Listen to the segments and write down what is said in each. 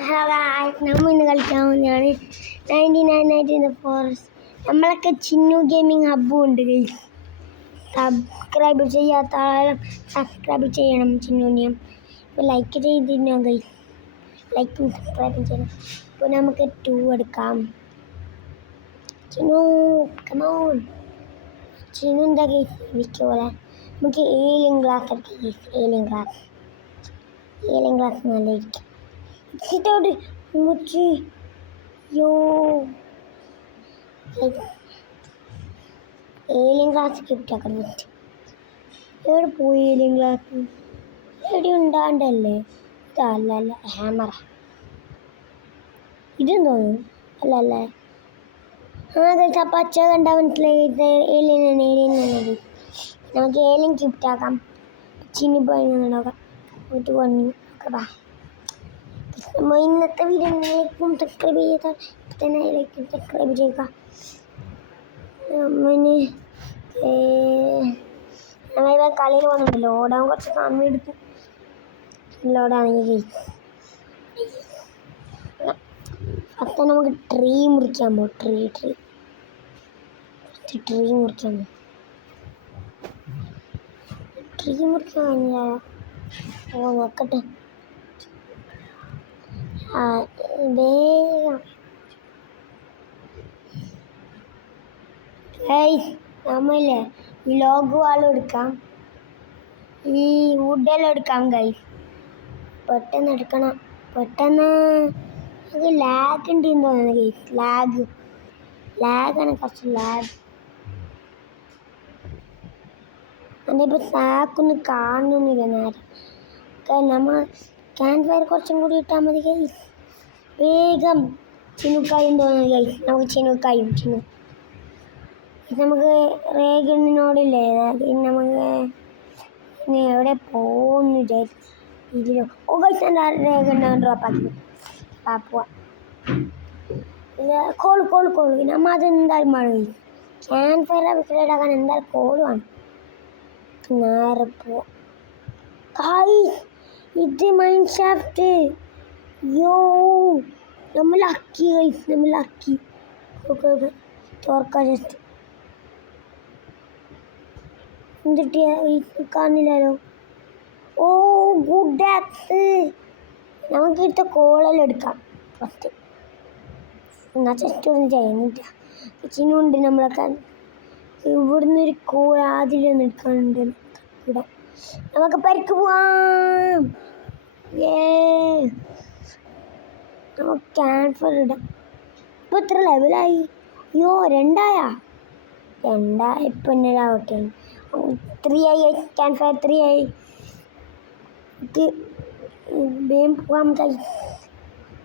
നമ്മൾ ഇന്ന് കളിക്കാൻ പോകുന്നതാണ് 99 നൈറ്റ് ഇൻ ദ ഫോറസ്റ്റ്. നമ്മളൊക്കെ ചിന്നു ഗെയിമിംഗ് ഹബ്ബും ഉണ്ട്. സബ്സ്ക്രൈബ് ചെയ്യാത്ത ആളും സബ്സ്ക്രൈബ് ചെയ്യണം. ചിന്നുനെയും ഇപ്പോൾ ലൈക്ക് ചെയ്തിരുന്നോ ഗൈസ്? ലൈക്കും സബ്സ്ക്രൈബും ചെയ്യണം. ഇപ്പോൾ നമുക്ക് 2 എടുക്കാം. ചിന്നു കമോൺ. ചിന്നു എന്താ ഗൈസ് വിളിക്കുക പോലെ നമുക്ക് ഏലിയൻ ഗ്ലാസ് എടുക്കാം ഗൈസ്. ഏലിയൻ ഗ്ലാസ് നല്ലതായിരിക്കും. ഇതോട് മുച്ചി യോ ഏലിയൻ ഗ്ലാസ് കിട്ടാക്കാൻ പറ്റും. എവിടെ പോയി ഏലിയൻ ഗ്ലാസ്? എവിടെ ഉണ്ടാണ്ടല്ലേ? ഇതല്ല ഹാമറ. ഇതും തോന്നുന്നു അല്ല. കഴിച്ചാൽ പച്ച കണ്ടാൽ മനസ്സിലായി ഏലിയൻ. നമുക്ക് ഏലിയൻ കിട്ടാക്കാം. ചിന്നി പോയി നോക്കാം. വീട്ടിൽ വന്നു നോക്കാം. ഇന്നത്തെ വീഡിയോയിലേക്കും സബ്സ്ക്രൈബ് ചെയ്താൽ തന്നെ ലൈക്കും സബ്സ്ക്രൈബ് ചെയ്യുക. ഞങ്ങളിവിടെ കളിയിൽ പോകുന്നുണ്ടല്ലോ, ഓടാൻ കുറച്ച് സമയം എടുക്കും. ലോഡാണെങ്കിൽ അപ്പം നമുക്ക് ട്രീ മുറിക്കാൻ പോകും. ട്രീ മുറിക്കാൻ കഴിഞ്ഞാൽ നോക്കട്ടെ. വേഗം നമ്മളില്ലേ ഈ ലോഗ് വാളും എടുക്കാം, ഈ വുഡെല്ലാം എടുക്കാം ഗൈസ്. പെട്ടെന്ന് എടുക്കണം. അത് ലാഗ് ഉണ്ടെന്ന് തോന്നുന്നു ഗൈസ്. ലാഗാണ് കുറച്ച് ലാഗ്. അതിപ്പോൾ സാക്കൊന്നും കാണുന്നില്ല നേരം. നമ്മൾ ക്യാമ്പ് ഫയർ കുറച്ചും കൂടി ഇട്ടാൽ മതി ഗൈസ്. വേഗം ചിനുക്കായും തോന്നുന്നു ഗൈസ്. നമുക്ക് ചിനുക്കായും നമുക്ക് റേഗണിനോടില്ലേ, നമുക്ക് എവിടെ പോകുന്നു വിചാരിച്ചു. ഇതിലോ ഗൈസ് എൻ്റെ റേഗണ് ഡ്രോപ്പാക്കി പോവാം. കോള് നമ്മൾ അതെന്തായാലും വേണം ഗൈസ്. ക്യാമ്പ് ഫയർ വിക്കറ്റാക്കാൻ എന്തായാലും കോള് വേണം. നേരെ പോവാം ഗൈസ്. ഇത് മൈൻ ഷാഫ്റ്റ്. നമ്മൾ അക്കി തോർക്കാൻ ജസ്റ്റ് എന്തിട്ടിയ കാണില്ലല്ലോ. Good axe. നമുക്ക് ഇവിടുത്തെ കോളെല്ലാം എടുക്കാം ഫസ്റ്റ്. എന്നാൽ ജസ്റ്റ് ഒന്നും ചെയ്യുന്നില്ല. ചിന്നുണ്ട് നമ്മളൊക്കെ. ഇവിടുന്ന് ഒരു കോൾ ആദ്യമൊന്നും എടുക്കാനുണ്ട്. ഇവിടെ നമുക്ക് പരിക്ക് പോവാം. നമുക്ക് ക്യാൻഫർ ഇടാം. ഇപ്പോൾ എത്ര ലെവലായി? 2 ഇപ്പം എന്നതാവട്ടെ. 3 ആയി. ക്യാൻഫർ 3 ആയി. ഇത് വേഗം പോകാൻ കഴിയും.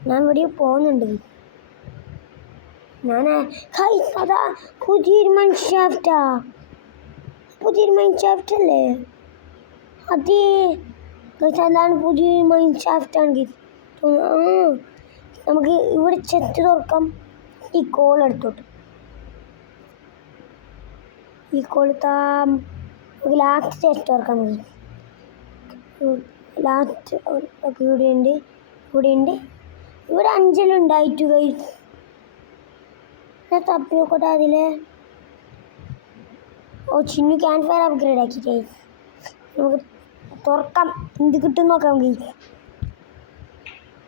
ഞാൻ ഇവിടെ പോകുന്നുണ്ട്. അതാ പുതിയൊരു മൈൻ ഷാഫ്റ്റല്ലേ? അതെ അതാണ് പുതിയൊരു മൈൻ ഷാഫ്റ്റാണെങ്കിൽ. നമുക്ക് ഇവിടെ ചെത്ത് തുറക്കാം. ഈ കോൾ എടുത്തോട്ട് നമുക്ക് ലാസ്റ്റ് ചെത്ത് തുറക്കാം. ലാസ്റ്റ് ഇവിടെയുണ്ട്. ഇവിടെ 5 ഉണ്ടായിട്ട് കഴിച്ചു. തപ്പി നോക്കട്ടെ അതിലെ. ചിന്നു ക്യാമ്പ് ഫയർ അപ്ഗ്രേഡ് ആക്കിയിട്ട് നമുക്ക് തുറക്കാം. എന്ത് കിട്ടും നോക്കാം ഗൈസ്.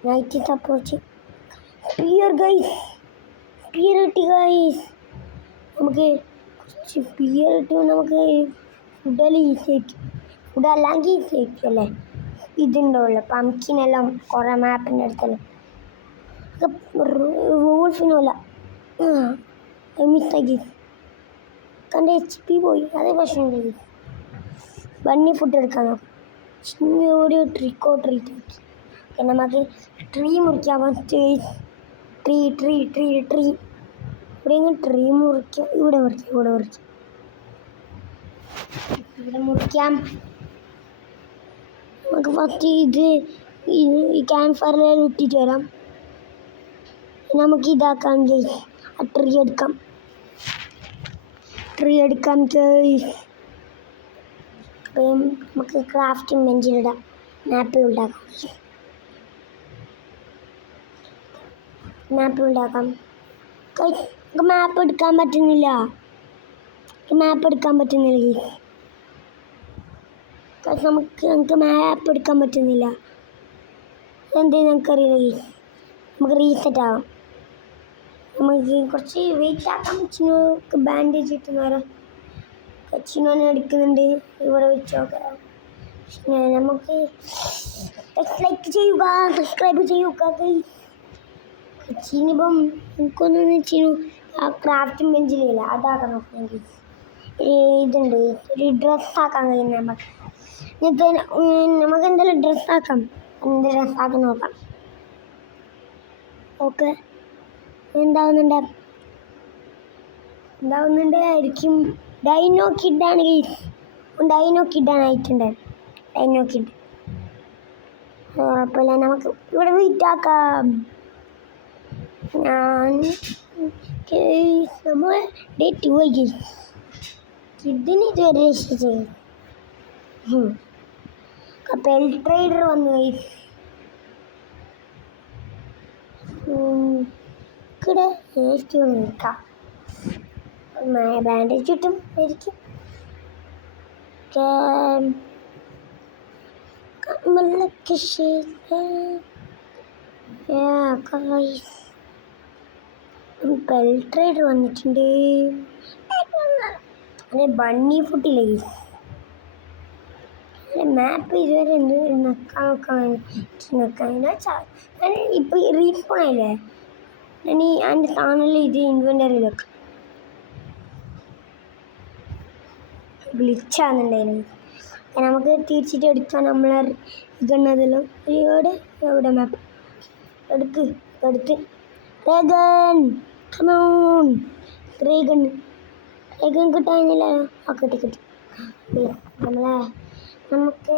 നൈറ്റ് സപ്പോർട്ട് പിയർ കിട്ടി ഗൈസ്. നമുക്ക് കുറച്ച് പിയർ കിട്ടും. നമുക്ക് ഫുഡെല്ലാം ഈസി ആയിരിക്കും. ഫുഡല്ലെങ്കിൽ ഈസി ആയിരിക്കും അല്ലേ? ഇതുണ്ടാവുമല്ലോ പംകിനെല്ലാം കുറേ മാപ്പിൻ്റെ അടുത്തെല്ലാം. റൂൾസിനുമല്ല മിസ്സാക്കി കണ്ട HP പോയി. അതേ പ്രശ്നമുണ്ട്. ബണ്ണി ഫുഡ് എടുക്കാൻ നോക്കും. ചിന്നോട് ട്രീറ്റ് ആക്കി. നമുക്ക് ട്രീ മുറിക്കാം. ഫസ്റ്റ് ട്രീ ഇവിടെയെങ്കിലും ട്രീ മുറിക്കാം. ഇവിടെ മുറിക്കാം. നമുക്ക് ഫസ്റ്റ് ഈ ക്യാമ്പ് ഫയറിൽ ഇട്ടിട്ട് വരാം. നമുക്ക് ഇതാക്കാം ഗൈസ്. ആ ട്രീ എടുക്കാം ഗൈസ്. അപ്പം നമുക്ക് ക്രാഫ്റ്റിംഗ് ബെഞ്ചിലിടാം. മാപ്പ് ഉണ്ടാക്കാം. മാപ്പ് ഉണ്ടാക്കാം. മാപ്പ് എടുക്കാൻ പറ്റുന്നില്ല. നമുക്ക് മാപ്പ് എടുക്കാൻ പറ്റുന്നില്ല. എന്തെന്ന് നമുക്കറിയില്ല. നമുക്ക് റീസെറ്റ് ആവാം. നമുക്ക് കുറച്ച് വെയിറ്റ് ആക്കാം. ചിന്നുക്ക് ബാൻഡേജ് കിട്ടുന്നവരെ ചിന്നുനെ എടുക്കുന്നുണ്ട്. ഇവിടെ വെച്ച് നോക്കാം. നമുക്ക് ലൈക്ക് ചെയ്യുക, സബ്സ്ക്രൈബ് ചെയ്യുക. ചിന്നിപ്പം എനിക്കൊന്നും ചിന്നു ആ ക്രാഫ്റ്റിംഗ് ബെഞ്ചിലില്ല, അതാക്കാൻ നോക്കുമെങ്കിൽ ഇതുണ്ട്. ഒരു ഡ്രസ്സാക്കാൻ കഴിയും നമുക്ക്. നമുക്ക് എന്തായാലും ഡ്രസ്സാക്കാം. എന്ത് ഡ്രസ്സാക്കാൻ നോക്കാം. ഓക്കെ, എന്താവുന്നുണ്ടായിരിക്കും. ഡൈനോ കിഡാണെങ്കിൽ ഡൈനോ കിഡാനായിട്ടുണ്ട്. ഡൈനോ കിഡ് കുഴപ്പമില്ല. നമുക്ക് ഇവിടെ വെയിറ്റ് ആക്കാം. നമ്മൾ ഡേ 2 ആയി. കിഡിന് ഇതുവരെ രക്ഷിച്ചു. കപ്പൽ ട്രേഡർ വന്നു. ഇവിടെ നിൽക്കാം. ബാൻഡേജ് ചുറ്റും ആയിരിക്കും. ട്രേഡർ വന്നിട്ടുണ്ട്. ബണ്ണി ഫുട്ടില്ലേ മാപ്പ് ഇതുവരെ നോക്കാൻ ഇപ്പോൾ റീസ്പോൺ ആയില്ലേ. ഞാൻ അതിൻ്റെ സ്ഥാനങ്ങളിൽ ഇത് ഇൻവെൻ്ററിയിലൊക്കെ ഗ്ലിച്ചാകുന്നുണ്ടായിരുന്നു. നമുക്ക് തിരിച്ചിട്ട് എടുക്കാൻ നമ്മളെ ഇതെണ്ണതെല്ലാം എവിടെ മാപ്പ് എടുത്ത് റേഗൺ കിട്ടാനില്ലല്ലോ. ആ കിട്ടി. നമുക്ക്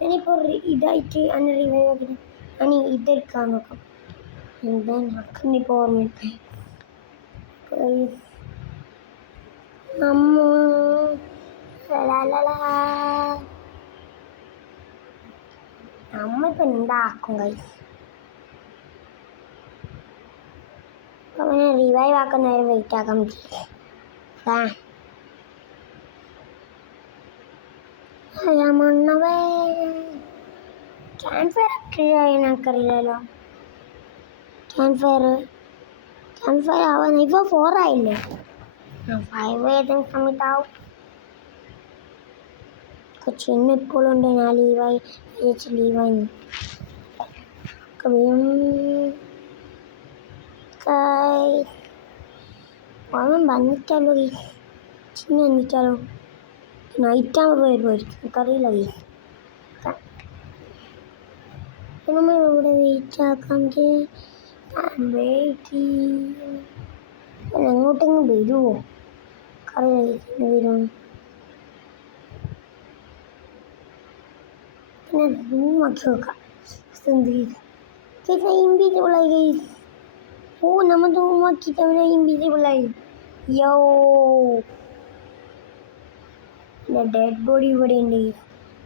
ഞാനിപ്പോൾ ഇതായിട്ട് അന്നെ റിവൈവ് ആക്കിയിട്ട് ഞാൻ ഇതെടുക്കാൻ നോക്കാം. എന്താ നടക്കുന്നിപ്പോൾ ഓർമ്മയില്ല. നമ്മളിപ്പോൾ എന്താക്കും ഗൈസ്. അപ്പോൾ അവനെ റിവൈവ് ആക്കുന്ന നേരം വെയിറ്റ് ആക്കാൻ പറ്റില്ല. ക്യാമ്പ് ഫയർ എനിക്കറിയില്ലല്ലോ. ക്യാമ്പ് ഫയർ ആവാൻ ഇപ്പോൾ 4 ആയില്ലേ. 5 ഏതെങ്കിലും സമയത്താവും. ചിന്നിപ്പോഴുണ്ട്. ഞാൻ ലീവായി അവൻ വന്നിട്ടാലോ ചിന്ന വന്നിട്ടാലോ നൈറ്റാകുമ്പോൾ വരുമായിരിക്കും. എനിക്കറിയില്ല. നമ്മൾ ഇവിടെ വെയിറ്റ് ആക്കാം. എങ്ങോട്ടെങ്കിലും വരുമോ അറിയില്ല. വരും. പിന്നെ റൂമാക്കി നോക്കാം. ഇൻവിസിബിളായി. നമ്മൾ റൂമാക്കിയിട്ട് അവനെ ഇൻവിസിബിളായി. ഡെഡ് ബോഡി ഇവിടെ ഉണ്ട്.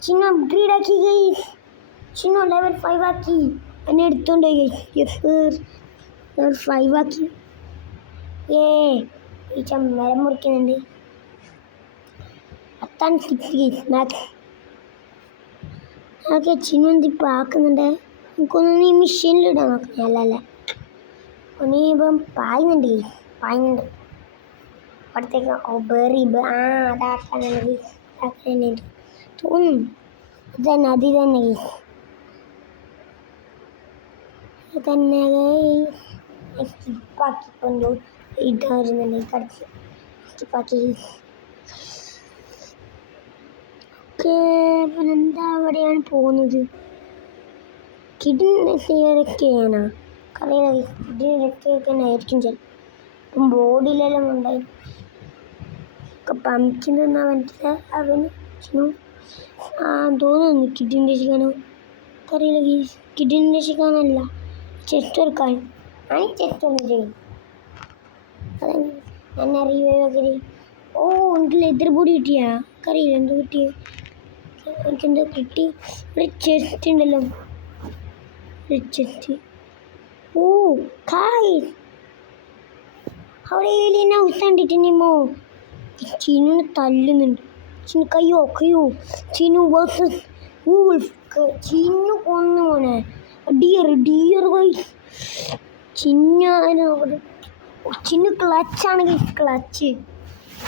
ചിന്ന അപ്ഗ്രേഡ് ആക്കി ഗൈസ്. ചിന്ന ലെവൽ 5 ആക്കി. എന്നെ എടുത്തോണ്ട് ഗൈസ്. ലെവൽ 5 ആക്കി. ഈ മരം മുറിക്കുന്നുണ്ട്. 10 ഗൈസ് മാക്സ്. ഓക്കെ, ചിന്നെന്തിപ്പോൾ ആക്കുന്നുണ്ട്. എനിക്കൊന്നും ഈ മെഷീനിലിടാൻ നോക്കാം. അല്ല ഒന്നീ ഇപ്പം പായുന്നുണ്ട്. അവിടത്തേക്ക് ബെറി അതാക്കാനുള്ളത് തോന്നുന്നു. അത് തന്നെ സ്കിപ്പാക്കിക്കൊണ്ടു ഇട്ടായിരുന്നല്ലേ കടിച്ച് സ്കിപ്പാക്കി. ഓക്കെ, അപ്പം എന്താ അവിടെയാണ് പോകുന്നത്. കിഡിനെ ചെയ്യാനൊക്കെയാണ് കറിയില്ല. കിഡിനൊക്കെ ആയിരിക്കും ചിലപ്പം. ബോഡിയിലെല്ലാം ഉണ്ടായി പമ്പിൻ തന്നാ മനസ്സില അവന് തോന്നുന്നു. കിഡിനെ രക്ഷിക്കാനോ കറിയില്ല. കിഡിനെ രക്ഷിക്കാനല്ല, ചെസ്റ്റ് എടുക്കാൻ. ഞാൻ ചെസ്റ്റ് ഒന്നും ചെയ്യും. ഞാൻ അറിയുക. എനിക്ക് ലെതർ ബോഡി കിട്ടിയാ കറിയില്ല. എന്തോ കിട്ടിയ എനിക്കെന്തോ കിട്ടി. ഒരു ചെസ്റ്റ് ഉണ്ടല്ലോ. ഒരു ചെസ്റ്റ് ഓ ഗൈസ് അവിടെ ഏലിയൻ ഹൗസ് കണ്ടിട്ടുണ്ടോ? ചീനുവിനെ തല്ലുന്നുണ്ട്. ചീനു കയ്യോ ചീനു വേഴ്സസ് വൂൾഫ്. ചീനു കൊന്നു മോനെ. Dear guys. ചിന്നു ക്ലച്ചാണ് ഗൈസ്. ക്ലച്ച്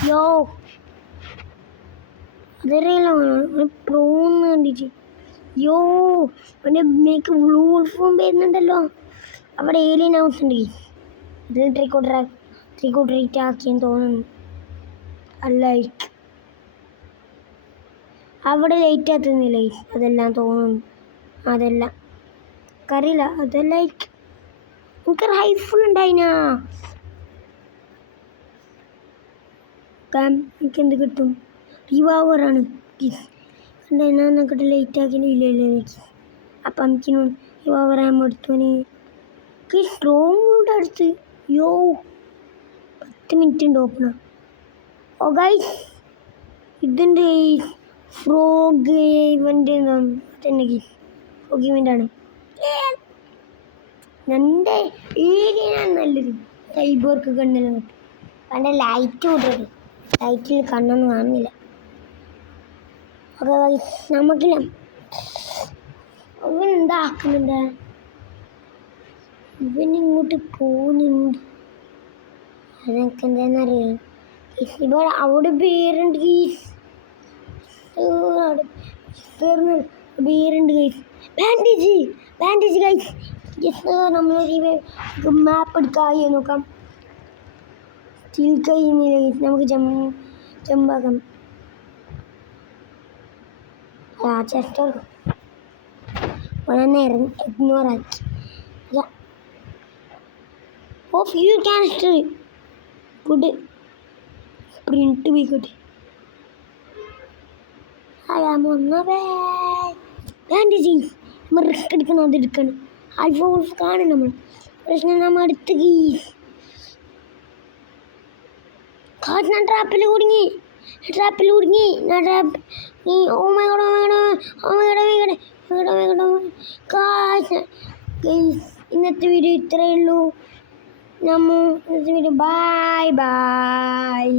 യോ അതറിയാലോ പ്രോന്ന് കണ്ടിട്ട്. യോ അവൻ്റെ മേക്ക് വൂൾഫും വരുന്നുണ്ടല്ലോ. അവിടെ ഏലിയൻ ഹൗസ് ഉണ്ട് ഗൈസ്. ഇത് ത്രീ ആക്കിയെന്ന് തോന്നുന്നു. ലൈക്ക് അവിടെ ലൈറ്റ് ആത്തുന്നില്ല അതെല്ലാം തോന്നുന്നു. അതെല്ലാം കറിയില്ല. അത് ലൈക്ക് എനിക്ക് റൈഫിൾ ഉണ്ടായിനാ. എനിക്കെന്ത് കിട്ടും? റിവാൾവറാണ് എന്നിട്ട് ലൈറ്റ് ആക്കിന് ഇല്ല. അപ്പം എനിക്കിനും റിവാൾവർ ആകുമ്പോൾ എടുത്തോന് സ്ട്രോങ് അടുത്ത്. യോ 10 മിനിറ്റ് ഉണ്ട് ഓപ്പണ. ഓ ഗൈസ് ഇതുണ്ട് ഫ്രോഗ് ഇവൻ്റ് തന്നെ ഗൈസ്. ഫ്രോഗ് ഇവൻ്റ് ആണ്. എൻ്റെ ഏരിയയാണ് നല്ലത്. സൈബർക്ക് കണ്ണെല്ലാം കിട്ടും. പണ്ട് ലൈറ്റ് വിട്ടത്. ലൈറ്റിൽ കണ്ണൊന്നും കാണുന്നില്ല. ഓക്കെ നമുക്കില്ല. അവൻ എന്താ ആക്കുന്നുണ്ട്? ഇവനിങ്ങോട്ട് പോകുന്നുണ്ട്. അതെനിക്ക് എന്താണെന്നറിയാം. ഇവിടെ അവിടെ പേരുണ്ട് ഗൈസ്. പേരുണ്ട് ഗൈസ്. Bandage guys. നമ്മളൊരു മാപ്പ് എടുക്കാതെ നോക്കാം. സ്റ്റിൽ കഴിയുന്നില്ല ഗൈസ്. നമുക്ക് ജമ്പാക്കാം. ചെസ്റ്റർ നേരം ഇഗ്നോറാക്കി. ഓ ഫ്യൂ ക്യാനിസ്റ്റർ ഗുഡ്. പ്രിന്റ് വീക്കട്ടെ. ബാൻഡേജ് നമ്മൾ റിസ്ക് എടുക്കണം. അതെടുക്കണം. ആൽഫ വോൾഫ് കാണും നമ്മൾ. പ്രശ്നം നമ്മൾ അടുത്ത് ഗീസ്. ഞാൻ ട്രാപ്പിൽ കുടുങ്ങി. Oh my god. ഇന്നത്തെ വീഡിയോ ഇത്രയേ ഉള്ളൂ. ഇന്നത്തെ വീഡിയോ ബൈ.